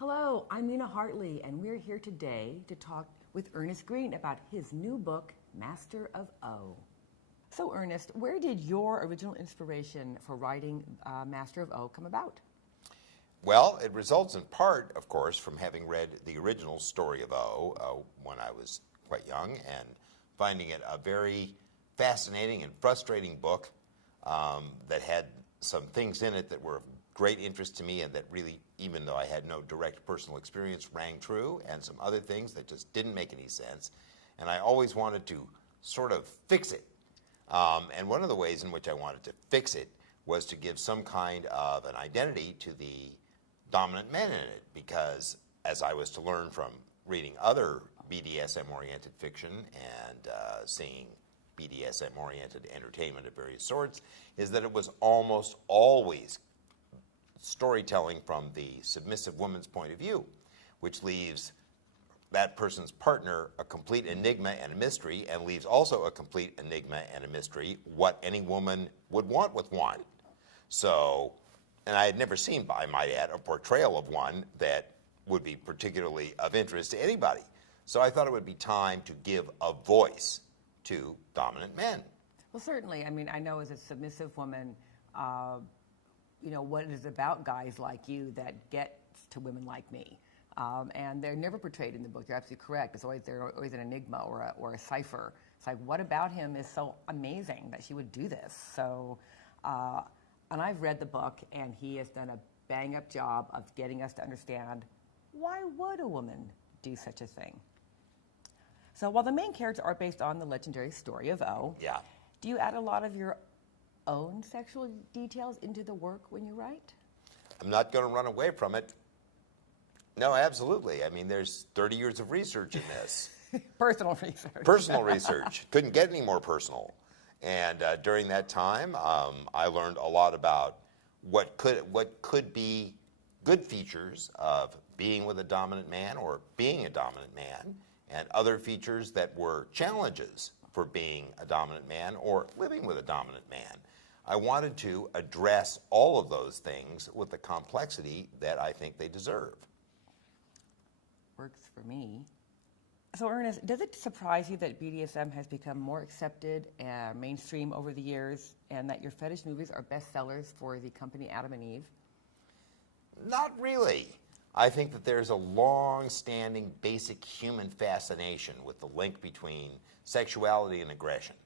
Hello, I'm Nina Hartley, and we're here today to talk with Ernest Green about his new book, Master of O. So, Ernest, where did your original inspiration for writing Master of O come about? Well, it results in part, of course, from having read the original story of O when I was quite young and finding it a very fascinating and frustrating book that had some things in it that were of great interest to me and that really, even though I had no direct personal experience, rang true, and some other things that just didn't make any sense. And I always wanted to sort of fix it. And one of the ways in which I wanted to fix it was to give some kind of an identity to the dominant men in it, because as I was to learn from reading other BDSM-oriented fiction and seeing BDSM-oriented entertainment of various sorts, is that it was almost always storytelling from the submissive woman's point of view, which leaves that person's partner a complete enigma and a mystery, and leaves also a complete enigma and a mystery what any woman would want with one. So, and I had never seen, I might add, a portrayal of one that would be particularly of interest to anybody. So I thought it would be time to give a voice to dominant men. Well, certainly. I mean, I know as a submissive woman, you know, what it is about guys like you that get to women like me. And they're never portrayed in the book. You're absolutely correct. They're always an enigma or a cipher. It's like, what about him is so amazing that she would do this? So, and I've read the book, and he has done a bang-up job of getting us to understand, why would a woman do such a thing? So while the main characters are based on the legendary story of O, Yeah. do you add a lot of your own sexual details into the work when you write? I'm not going to run away from it. No, absolutely. I mean, there's 30 years of research in this. Personal research. Personal research. Couldn't get any more personal. And during that time, I learned a lot about what could be good features of being with a dominant man or being a dominant man, and other features that were challenges for being a dominant man or living with a dominant man. I wanted to address all of those things with the complexity that I think they deserve. Works for me. So, Ernest, does it surprise you that BDSM has become more accepted and mainstream over the years, and that your fetish movies are bestsellers for the company Adam and Eve? Not really. I think that there's a long-standing basic human fascination with the link between sexuality and aggression.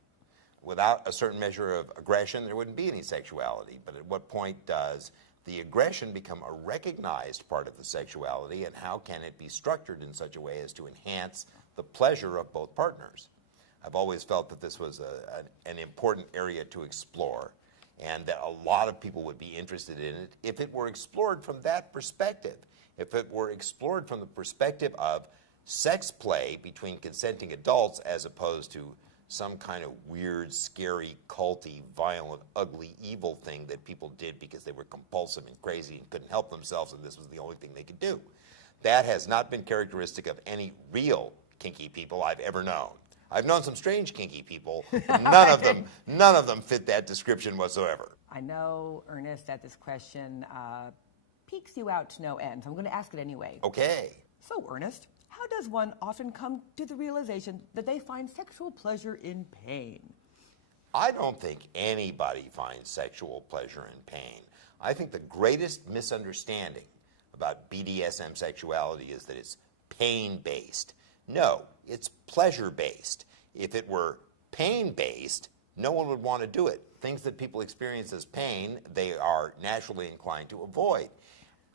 Without a certain measure of aggression, there wouldn't be any sexuality. But at what point does the aggression become a recognized part of the sexuality, and how can it be structured in such a way as to enhance the pleasure of both partners? I've always felt that this was an important area to explore, and that a lot of people would be interested in it if it were explored from that perspective. If it were explored from the perspective of sex play between consenting adults as opposed to some kind of weird, scary, culty, violent, ugly, evil thing that people did because they were compulsive and crazy and couldn't help themselves, and this was the only thing they could do. That has not been characteristic of any real kinky people I've ever known. I've known some strange kinky people. None of them fit that description whatsoever. I know, Ernest, that this question piques you out to no end, so I'm going to ask it anyway. Okay. So, Ernest, how does one often come to the realization that they find sexual pleasure in pain? I don't think anybody finds sexual pleasure in pain. I think the greatest misunderstanding about BDSM sexuality is that it's pain-based. No, it's pleasure-based. If it were pain-based, no one would want to do it. Things that people experience as pain, they are naturally inclined to avoid.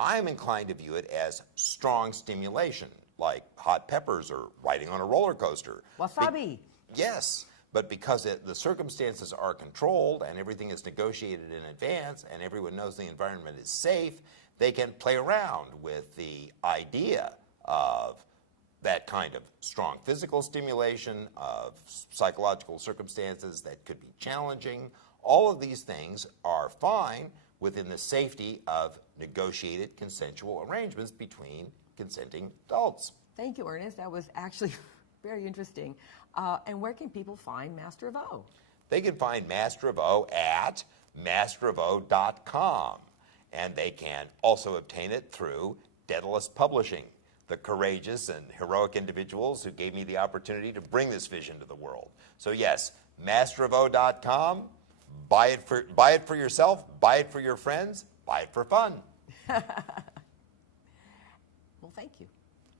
I'm inclined to view it as strong stimulation, like hot peppers or riding on a roller coaster. Wasabi. Yes, but because the circumstances are controlled and everything is negotiated in advance and everyone knows the environment is safe, they can play around with the idea of that kind of strong physical stimulation, of psychological circumstances that could be challenging. All of these things are fine within the safety of negotiated consensual arrangements between consenting adults. Thank you, Ernest. That was actually very interesting. And where can people find Master of O? They can find Master of O at masterofo.com. And they can also obtain it through Daedalus Publishing, the courageous and heroic individuals who gave me the opportunity to bring this vision to the world. So yes, masterof.com. Buy it for yourself, buy it for your friends, buy it for fun. Well, thank you.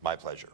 My pleasure.